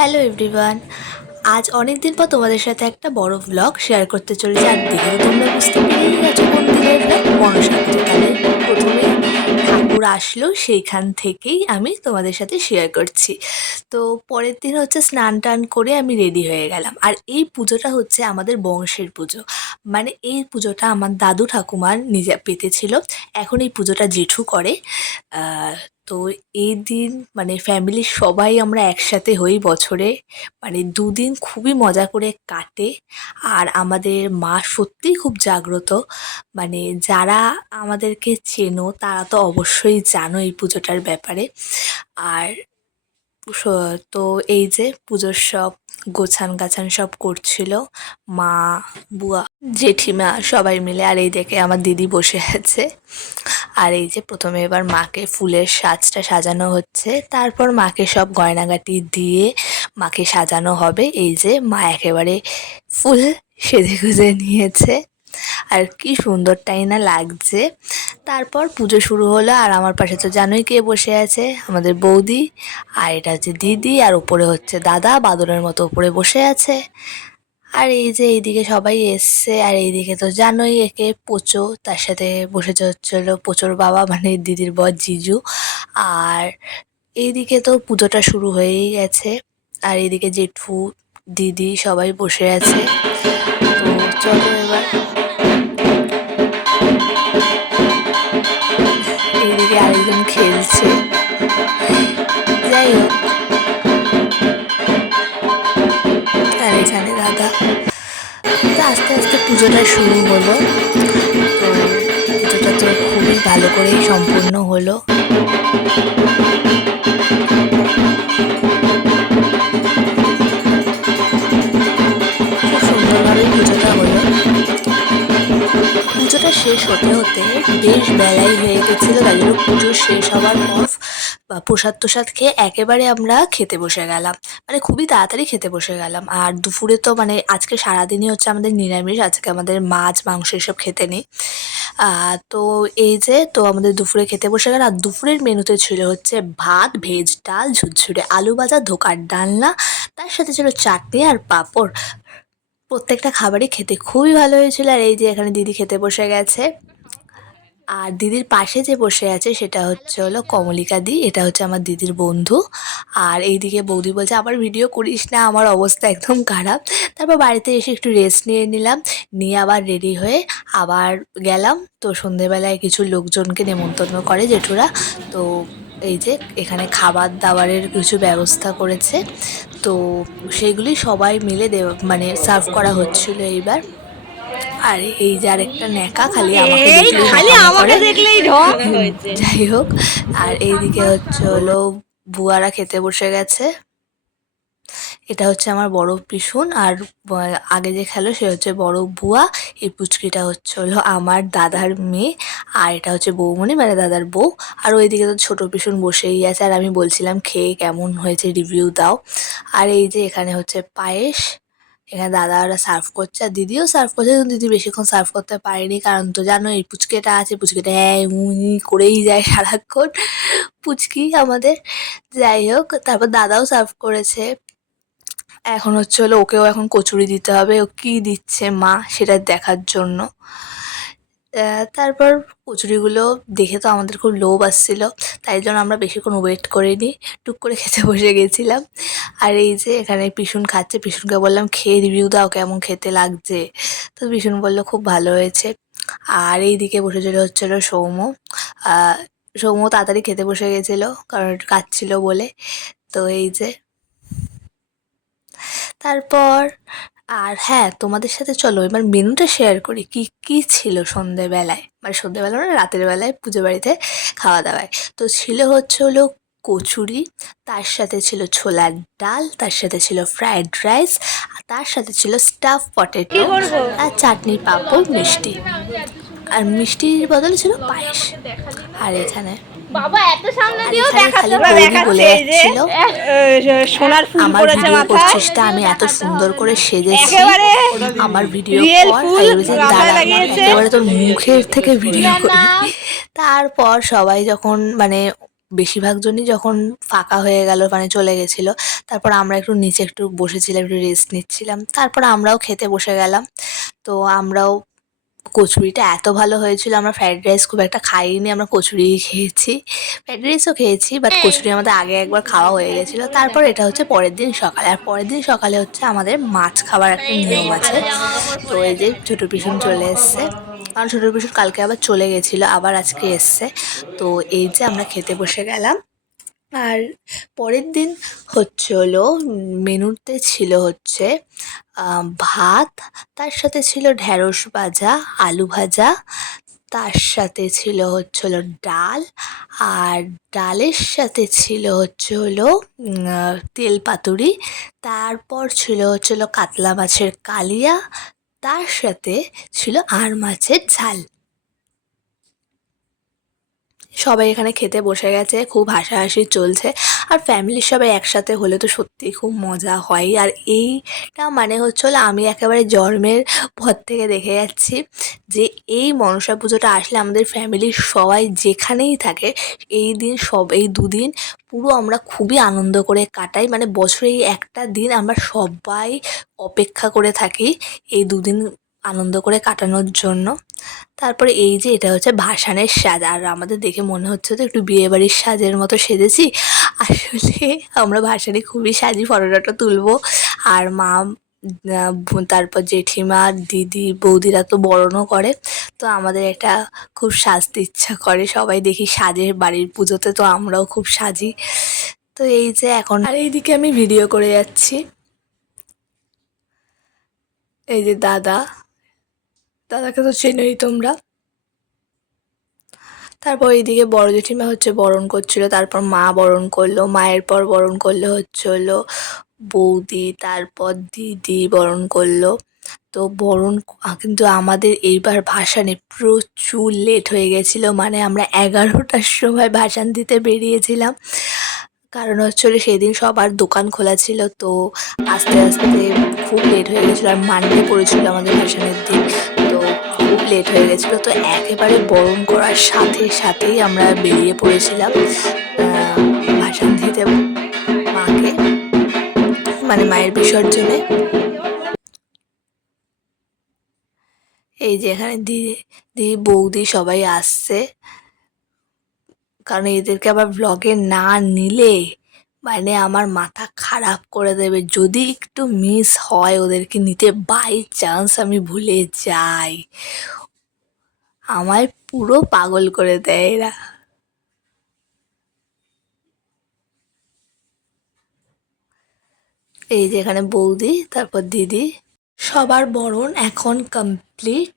Hello everyone. আজ অনেক দিন পর তোমাদের সাথে একটা বড় ব্লগ শেয়ার করতে চলেছি। আর দেখে তো তোমরা বুঝতে পেরেই গেছো কোন দিনের ব্লগ, মনসা পুজো। তাহলে প্রথমেই ঠাকুর আসলো, সেইখান থেকেই আমি তোমাদের সাথে শেয়ার করছি। তো পরের দিন হচ্ছে স্নান টান করে আমি রেডি হয়ে গেলাম। আর এই পুজোটা হচ্ছে আমাদের বংশের পুজো, মানে এই পুজোটা আমার দাদু ঠাকুমার নিজে পেতেছিল। এখন এই পুজোটা জেঠু করে। আহ, তো এই দিন মানে ফ্যামিলির সবাই আমরা একসাথে হই বছরে, মানে দুদিন খুবই মজা করে কাটে। আর আমাদের মা সত্যিই খুব জাগ্রত, মানে যারা আমাদেরকে চেনো তারা তো অবশ্যই জানো এই পুজোটার ব্যাপারে। আর তো এই যে পুজোর সব গোছান গাছান সব করছিল মা, বুয়া, জেঠিমা সবাই মিলে। আর এই দেখে আমার দিদি বসে আছে। আর এই যে প্রথমে এবার মাকে ফুলের সাজটা সাজানো হচ্ছে, তারপর মাকে সব গয়নাগাটি দিয়ে মাকে সাজানো হবে। এই যে মা একেবারে ফুল সেজে গুজে নিয়েছে, আর কি সুন্দরটাই না লাগছে। তারপর পুজো শুরু হলো। আর আমার পাশে তো জানোই কে বসে আছে, আমাদের বৌদি। আর এটা হচ্ছে দিদি, আর উপরে হচ্ছে দাদা বাদরের মতো উপরে বসে আছে। আর এই যে এইদিকে সবাই এসছে। আর এইদিকে তো জানোই একে পোচো, তার সাথে বসেছে হচ্ছিল পোচোর বাবা, মানে দিদির বর জিজু। আর এইদিকে তো পুজোটা শুরু হয়েই গেছে। আর এইদিকে জেঠু, দিদি সবাই বসে আছে। তো চলো এবার এইদিকে আরেকজন খেলছে। যাই হোক, আর এখানে দাদা। তো আস্তে আস্তে পুজোটা শুরু হলো। তো পুজোটা তো খুবই ভালো করেই সম্পূর্ণ হলো। খুব সুন্দরভাবেই পুজোটা হলো। পুজোটা শেষ হতে হতে বেশ বেলাই হয়ে গেছিলো, তাই জন্য পুজো শেষ হওয়ার পর প্রসাদ টোসাদ খেয়ে একেবারে আমরা খেতে বসে গেলাম, মানে খুবই তাড়াতাড়ি খেতে বসে গেলাম। আর দুপুরে তো মানে আজকে সারাদিনই হচ্ছে আমাদের নিরামিষ, আজকে আমাদের মাছ মাংস এসব খেতে নেই। তো এই যে তো আমাদের দুপুরে খেতে বসে গেল। আর দুপুরের মেনুতে ছিল হচ্ছে ভাত, ভেজ ডাল, ঝুরঝুরে আলু ভাজা, ধোকার ডালনা, তার সাথে ছিল চাটনি আর পাঁপড়। প্রত্যেকটা খাবারই খেতে খুবই ভালো হয়েছিল। আর এই যে এখানে দিদি খেতে বসে গেছে। আর দিদির পাশে যে বসে আছে সেটা হলো কমলিকা দি, এটা হচ্ছে আমার দিদির বন্ধু। আর এইদিকে বৌদি বলছে আবার ভিডিও করিস না, আমার অবস্থা একদম খারাপ। তারপর বাড়িতে এসে একটু রেস্ট নিয়ে নিলাম, নিয়ে আবার রেডি হয়ে আবার গেলাম। তো সন্ধেবেলায় কিছু লোকজনকে নেমন্তন্ন করে জেঠুরা। তো এই যে এখানে খাবার দাবারের কিছু ব্যবস্থা করেছে। তো সেগুলি সবাই মিলে মানে সার্ভ করা হচ্ছিল এইবার। আর এই যে আরেকটা ন্যাকা খালি আমাকে দেখলেই করে। যাই হোক, আর এইদিকে হলো বুয়ারা খেতে বসে গেছে। এটা হচ্ছে আমার বড় পিসুন। আর আগে যে খেলো সে হচ্ছে বড় বুয়া। এই পুচকিটা হলো আমার দাদার মেয়ে। আর এটা হচ্ছে বৌমণি, মানে দাদার বউ। আর ওইদিকে তো ছোট পিসুন বসেই আছে। আর আমি বলছিলাম খেয়ে কেমন হয়েছে রিভিউ দাও। আর এই যে এখানে হচ্ছে পায়েস, এখানে দাদারা সার্ভ করছে আর দিদিও সার্ভ করছে, কিন্তু দিদি বেশিক্ষণ সার্ভ করতে পারেনি, কারণ তো জানো এই পুচকেটা আছে, পুচকেটা হ্যাঁ উনি করেই যায় সারাক্ষণ, পুচকি আমাদের। যাই হোক, তারপর দাদাও সার্ভ করেছে। এখন হলো ওকেও এখন কচুরি দিতে হবে, ও কি দিচ্ছে মা সেটা দেখার জন্য। তারপর কচুরিগুলো দেখে তো আমাদের খুব লোভ আসছিল, তাই জন্য আমরা বেশিক্ষণ ওয়েট করিনি, টুক করে খেতে বসে গেছিলাম। আর এই যে এখানে পিসুন খাচ্ছে, পিসুনকে বললাম খেয়ে রিভিউ দাও কেমন খেতে লাগছে। তো পিসুন বললো খুব ভালো হয়েছে। আর এইদিকে বসেছিল হচ্ছিল সৌম্য। সৌম্য তাড়াতাড়ি খেতে বসে গেছিলো কারণ একটু কাঁদছিল বলে। তো এই যে তারপর, আর হ্যাঁ তোমাদের সাথে চলো এবার মেনুটা শেয়ার করি কি কি ছিল সন্ধেবেলায়, মানে সন্ধেবেলা মানে রাতের বেলায় পুজো বাড়িতে খাওয়া দাওয়ায়। তো ছিল হলো কচুরি, তার সাথে ছিল ছোলার ডাল, তার সাথে ছিল ফ্রায়েড রাইস, আর তার সাথে ছিল স্টাফ পটেটো, আর চাটনি, পাঁপড়, মিষ্টি। আর মিষ্টির বদলে ছিল পায়েস। আর এখানে বাবা এত সামনে আর দিয়েও এখানে খালি দেখাচ্ছে বৌদি বলে যাচ্ছিল সোনার ফুল আমার পড়েছে ভিডিও মাথায় করছিস তা আমি এত সুন্দর করে সেজেছি, একেবারে আমার ভিডিও রিয়েল কর। ফুল আমি বলছি মাথায় দাঁড়া লাগিয়েছে একেবারে তোর মুখের থেকে ভিডিও করি। তারপর সবাই যখন মানে বেশিরভাগ জনই যখন ফাঁকা হয়ে গেল মানে চলে গেছিলো, তারপর আমরা একটু নিচে একটু বসেছিলাম, একটু রেস্ট নিচ্ছিলাম। তারপর আমরাও খেতে বসে গেলাম। তো আমরাও কচুরিটা এত ভালো হয়েছিল, আমরা ফ্রাইড রাইস খুব একটা খাইনি, আমরা কচুরিই খেয়েছি। ফ্রাইড রাইসও খেয়েছি, বাট কচুরি আমাদের আগে একবার খাওয়া হয়ে গেছিলো। তারপর এটা হচ্ছে পরের দিন সকালে, আর পরের দিন সকালে হচ্ছে আমাদের মাছ খাবার একটা নিয়ম আছে। তো এই যে ছোটো পিসুন চলে এসছে, কারণ ছোটো পিসুন কালকে আবার চলে গেছিলো, আবার আজকে এসছে। তো এই যে আমরা খেতে বসে গেলাম। আর পরের দিন হচ্ছে হলো মেনুতে ছিল হচ্ছে ভাত, তার সাথে ছিল ঢ্যাঁড়স ভাজা, আলু ভাজা, তার সাথে ছিল হচ্ছে হলো ডাল, আর ডালের সাথে ছিল হচ্ছে হলো তেল পাতুরি, তারপর ছিল হচ্ছে হলো কাতলা মাছের কালিয়া, তার সাথে ছিল আর মাছের ঝাল। সবাই এখানে খেতে বসে গেছে, খুব হাসাহাসি চলছে। আর ফ্যামিলির সবাই একসাথে হলে তো সত্যিই খুব মজা হয়। আর এইটা মানে হচ্ছে হলো আমি একেবারে জন্মের পর থেকে দেখে যাচ্ছি যে এই মনসা পুজোটা আসলে আমাদের ফ্যামিলির সবাই যেখানেই থাকে এই দুদিন পুরো আমরা খুবই আনন্দ করে কাটাই। মানে বছরে এই একটা দিন আমরা সবাই অপেক্ষা করে থাকি এই দুদিন আনন্দ করে কাটানোর জন্য। তারপরে এই যে এটা হচ্ছে ভাসানের সাজ, আর আমাদের দেখে মনে হচ্ছে তো একটু বিয়েবাড়ির সাজের মতো সেজেছি। আসলে আমরা ভাসানে খুবই সাজি, ফটো টটো তুলবো। আর মা তারপর জেঠিমা, দিদি, বৌদিরা তো বরণও করে। তো আমাদের এটা খুব সাজতে ইচ্ছা করে, সবাই দেখি সাজে বাড়ির পুজোতে, তো আমরাও খুব সাজি। তো এই যে এখন আর এইদিকে আমি ভিডিও করে যাচ্ছি। এই যে দাদাকে তো চেনোই তোমরা। তারপর এইদিকে বড় জেঠিমা হচ্ছে বরণ করছিল, তারপর মা বরণ করলো, মায়ের পর বরণ করলো হচ্ছে হলো বৌদি, তারপর দিদি বরণ করলো। তো কিন্তু আমাদের এইবার ভাসানে প্রচুর লেট হয়ে গেছিলো, মানে আমরা 11টার সময় ভাসান দিতে বেরিয়েছিলাম। কারণ হচ্ছে হলো সেদিন সবার দোকান খোলা ছিল, তো আস্তে আস্তে খুব লেট হয়ে গেছিলো। আর মান্ডে পড়েছিল আমাদের ভাসানের দিন, তো খুব লেট হয়ে গেছিলো। তো একেবারে বরণ করার সাথে সাথেই আমরা বেরিয়ে পড়েছিলাম ভাসান দিতে মাকে, মানে মায়ের বিসর্জনে। এই যে এখানে দিদি বৌদি সবাই আসছে, কারণ এদেরকে আবার ব্লগে না নিলে মানে আমার মাথা খারাপ করে দেবে। যদি একটু মিস হয় ওদেরকে নিতে, বাই চান্স আমি ভুলে যাই, আমায় পুরো পাগল করে দেয় এরা। এই যে এখানে বৌদি, তারপর দিদি, সবার বরণ এখন কমপ্লিট।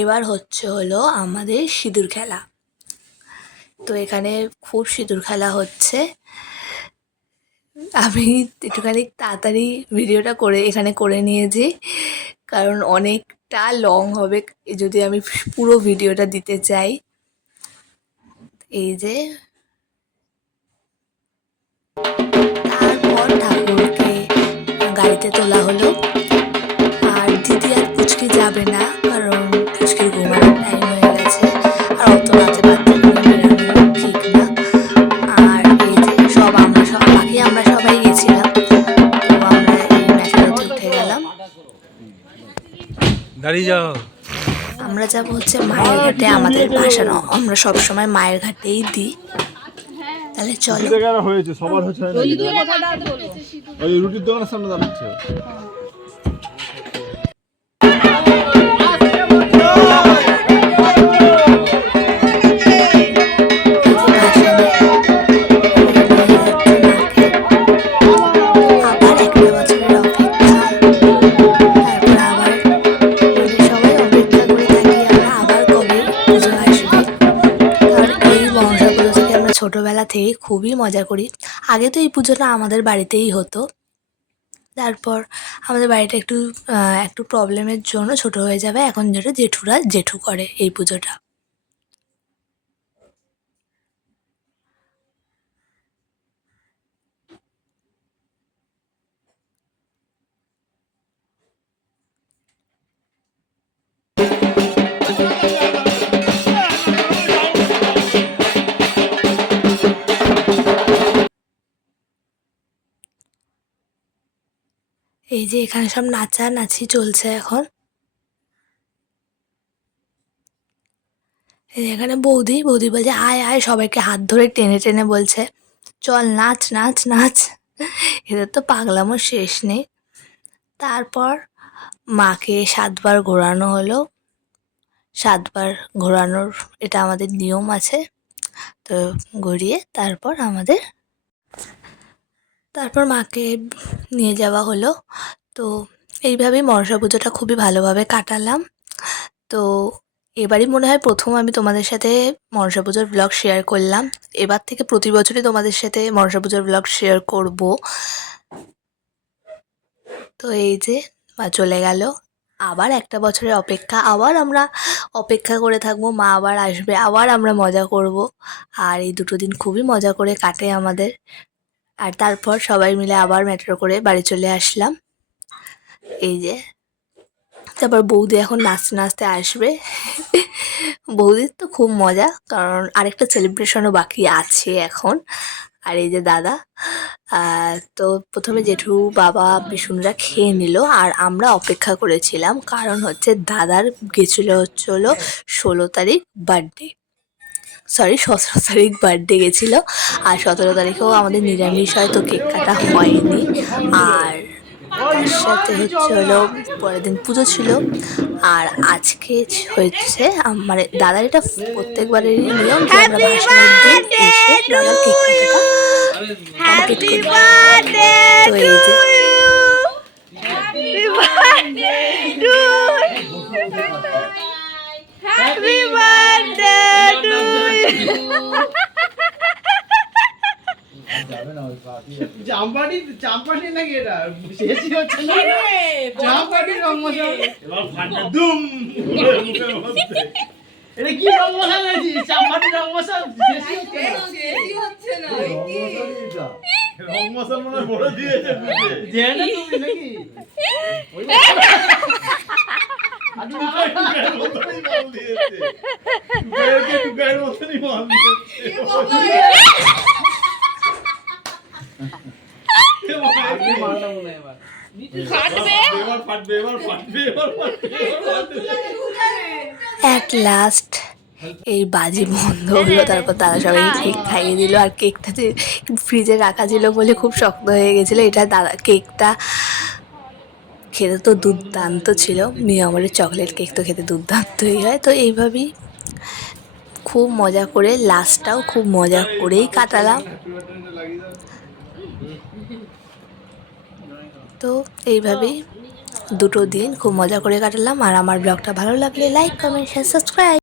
এবার হচ্ছে হলো আমাদের সিঁদুর খেলা। তো এখানে খুব সিঁদুর খেলা হচ্ছে। আমি একটুখানি তাড়াতাড়ি ভিডিওটা এখানে করে নিয়েছি, কারণ অনেকটা লং হবে যদি আমি পুরো ভিডিওটা দিতে চাই। এই যে তারপর ঠাকুরকে গাড়িতে তোলা হলো। আর দিদি আর পুচকি যাবে না, কারণ পুচকির ঘুমানোর টাইম হয়ে গেছে, আর অত রাতে বাচ্চাকে বেরানো ঠিক না। আর এই যে আমরা সবাই গেছিলাম, তো আমরা এই ম্যাটারতে উঠে গেলাম। দাঁড়িয়ে যাও। আমরা যাবো হচ্ছে মায়ের ঘাটে, আমাদের ভাসানো আমরা সবসময় মায়ের ঘাটেই দিই। তাহলে চলো। হয়েছে সবার হচ্ছে না, ওই রুটির দোকানের সামনে দাঁড়াচ্ছে। ছোটবেলা থেকে খুবই মজা করি। আগে তো এই পুজোটা আমাদের বাড়িতেই হতো, তারপর আমাদের বাড়িটা একটু প্রবলেমের জন্য ছোট হয়ে যাবে, এখন যেটা জেঠু করে এই পুজোটা। এই যে এখানে সব নাচানাচি চলছে এখন। এই যে এখানে বৌদি বলছে আয় আয়, সবাইকে হাত ধরে টেনে টেনে বলছে চল নাচ নাচ নাচ। এদের তো পাগলামোর শেষ নেই। তারপর মাকে 7 বার ঘোরানো হলো। 7 বার ঘোরানোর এটা আমাদের নিয়ম আছে। তো ঘুরিয়ে তারপর মাকে নিয়ে যাওয়া হলো। তো এইভাবেই মনসা পুজোটা খুবই ভালোভাবে কাটালাম। তো এবারই মনে হয় প্রথম আমি তোমাদের সাথে মনসা পুজোর ব্লগ শেয়ার করলাম। এবার থেকে প্রতি বছরই তোমাদের সাথে মনসা পুজোর ব্লগ শেয়ার করব। তো এই যে মা চলে গেল, আবার একটা বছরের অপেক্ষা, আবার আমরা অপেক্ষা করে থাকবো মা আবার আসবে, আবার আমরা মজা করব। আর এই দুটো দিন খুবই মজা করে কাটে আমাদের। আর তারপর সবাই মিলে আবার মেট্রো করে বাড়ি চলে আসলাম। এই যে তারপর বৌদি এখন নাচতে নাচতে আসবে। বৌদির তো খুব মজা, কারণ আরেকটা সেলিব্রেশনও বাকি আছে এখন। আর এই যে দাদা, তো প্রথমে জেঠু বাবা বিশুনরা খেয়ে নিল আর আমরা অপেক্ষা করেছিলাম, কারণ হচ্ছে দাদার গেছিলো হলো 16 তারিখ বার্থডে, সরি 17 তারিখ বার্থডে গেছিলো। আর 17 তারিখেও আমাদের নিরামিষ হয়, তো কেক কাটা হয়নি। আর তার সাথে হচ্ছে হলো পরের দিন পুজো ছিল। আর আজকে হচ্ছে মানে দাদার এটা প্রত্যেকবারেরই নিয়ম যে আমরা ভাসানের দিন এসে দাদার কেক কাটাটা কমপ্লিট করি। তো এই যে হ্যাপি বার্থডে টু ইউ। চাম্পাটি নাকি এটা শেষই হচ্ছে না চাম্পাটি রংমশাই এবার ফাটা দুম মুখের মধ্যে এটা কি রংমশাই নাকি চাম্পাটি রংমশাই শেষই হচ্ছে না রংমশাই মনে বড় দিয়েছে বুঝে জেনে তুমি নাকি ওই আজ টুকার মতনই বল দিয়েছে টুকার মতনই বল দিয়েছে অ্যাট লাস্ট এই বাজি বন্ধ হলো। তারপর দাদা সবাই কেক খাইয়ে দিল। আর কেকটা যে ফ্রিজে রাখা ছিল বলে খুব শক্ত হয়ে গেছিলো। এটা দাদা কেকটা খেতে তো দুর্দান্ত ছিল। মিয়ামরের চকলেট কেক তো খেতে দুর্দান্তই হয়। তো এইভাবেই খুব মজা করে লাস্টটাও খুব মজা করেই কাটালাম। তো এইভাবেই দুটো দিন খুব মজা করে কাটালাম। আর আমার ব্লগটা ভালো লাগলে লাইক কমেন্ট শেয়ার সাবস্ক্রাইব।